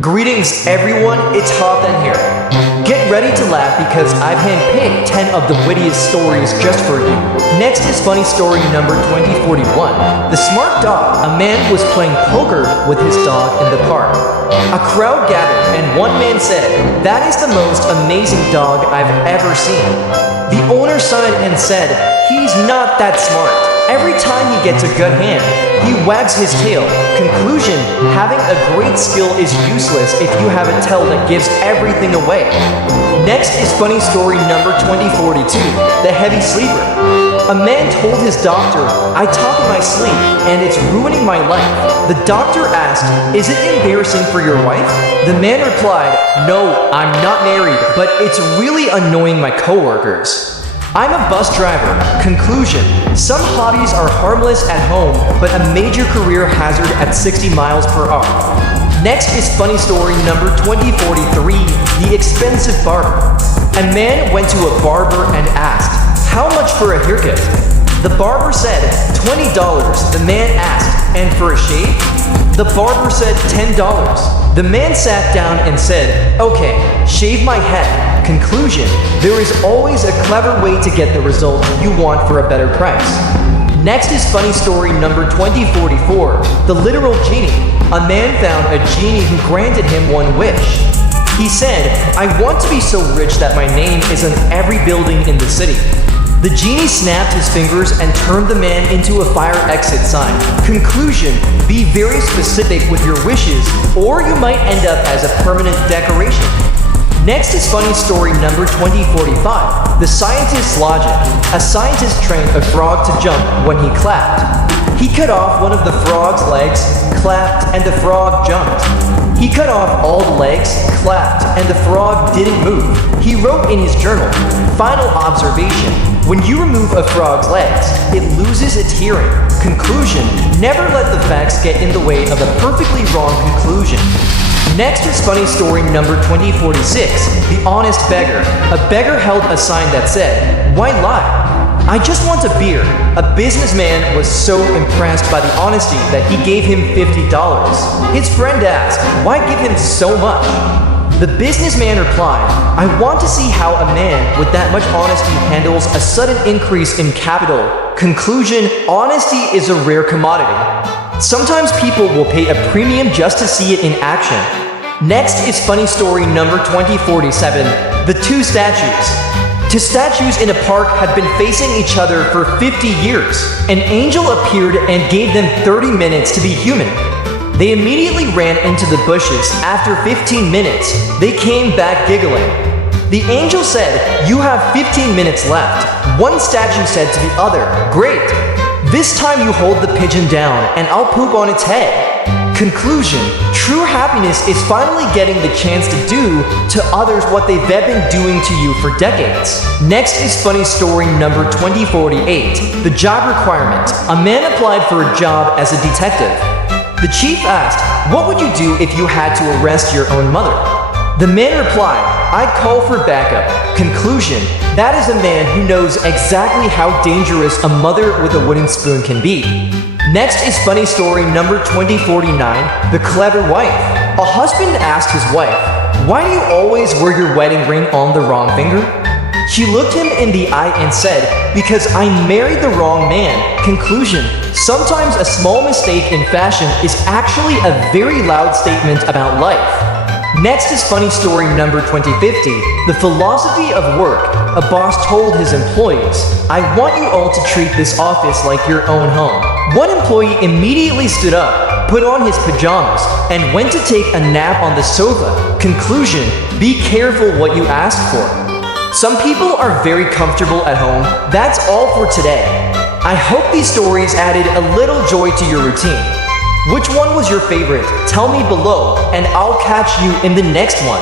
Greetings everyone, it's Thanh here. Get ready to laugh because I've handpicked 10 of the wittiest stories just for you. Next is funny story number 2041. The smart dog. A man was playing poker with his dog in the park. A crowd gathered and one man said, "That is the most amazing dog I've ever seen." The owner sighed and said, "He's not that smart. Every time he gets a good hand, he wags his tail." Conclusion: having a great skill is useless if you have a tail that gives everything away. Next is funny story number 2042, the heavy sleeper. A man told his doctor, "I talk in my sleep and it's ruining my life." The doctor asked, "Is it embarrassing for your wife?" The man replied, "No, I'm not married, but it's really annoying my coworkers. I'm a bus driver." Conclusion: some hobbies are harmless at home, but a major career hazard at 60 miles per hour. Next is funny story number 2043, the expensive barber. A man went to a barber and asked, "How much for a haircut?" The barber said, $20. The man asked, "And for a shave?" The barber said, $10. The man sat down and said, "Okay, shave my head." Conclusion: there is always a clever way to get the result you want for a better price. Next is funny story number 2044, the literal genie. A man found a genie who granted him one wish. He said, "I want to be so rich that my name is on every building in the city." The genie snapped his fingers and turned the man into a fire exit sign. Conclusion: be very specific with your wishes or you might end up as a permanent decoration. Next is funny story number 2045, the scientist's logic. A scientist trained a frog to jump when he clapped. He cut off one of the frog's legs, clapped, and the frog jumped. He cut off all the legs, clapped, and the frog didn't move. He wrote in his journal, "Final observation: when you remove a frog's legs, it loses its hearing." Conclusion: never let the facts get in the way of a perfectly wrong conclusion. Next is funny story number 2046, the honest beggar. A beggar held a sign that said, "Why lie? I just want a beer." A businessman was so impressed by the honesty that he gave him $50. His friend asked, "Why give him so much?" The businessman replied, "I want to see how a man with that much honesty handles a sudden increase in capital." Conclusion: honesty is a rare commodity. Sometimes people will pay a premium just to see it in action. Next is funny story number 2047, the two statues. Two statues in a park had been facing each other for 50 years. An angel appeared and gave them 30 minutes to be human. They immediately ran into the bushes. After 15 minutes, they came back giggling. The angel said, "You have 15 minutes left." One statue said to the other, "Great. This time you hold the pigeon down and I'll poop on its head." Conclusion: true happiness is finally getting the chance to do to others what they've been doing to you for decades. Next is funny story number 2048, the job requirement. A man applied for a job as a detective. The chief asked, "What would you do if you had to arrest your own mother?" The man replied, "I'd call for backup." Conclusion: that is a man who knows exactly how dangerous a mother with a wooden spoon can be. Next is funny story number 2049, the clever wife. A husband asked his wife, "Why do you always wear your wedding ring on the wrong finger?" She looked him in the eye and said, "Because I married the wrong man." Conclusion: sometimes a small mistake in fashion is actually a very loud statement about life. Next is funny story number 2050, the philosophy of work. A boss told his employees, "I want you all to treat this office like your own home." One employee immediately stood up, put on his pajamas, and went to take a nap on the sofa. Conclusion: be careful what you ask for. Some people are very comfortable at home. That's all for today. I hope these stories added a little joy to your routine. Which one was your favorite? Tell me below, and I'll catch you in the next one.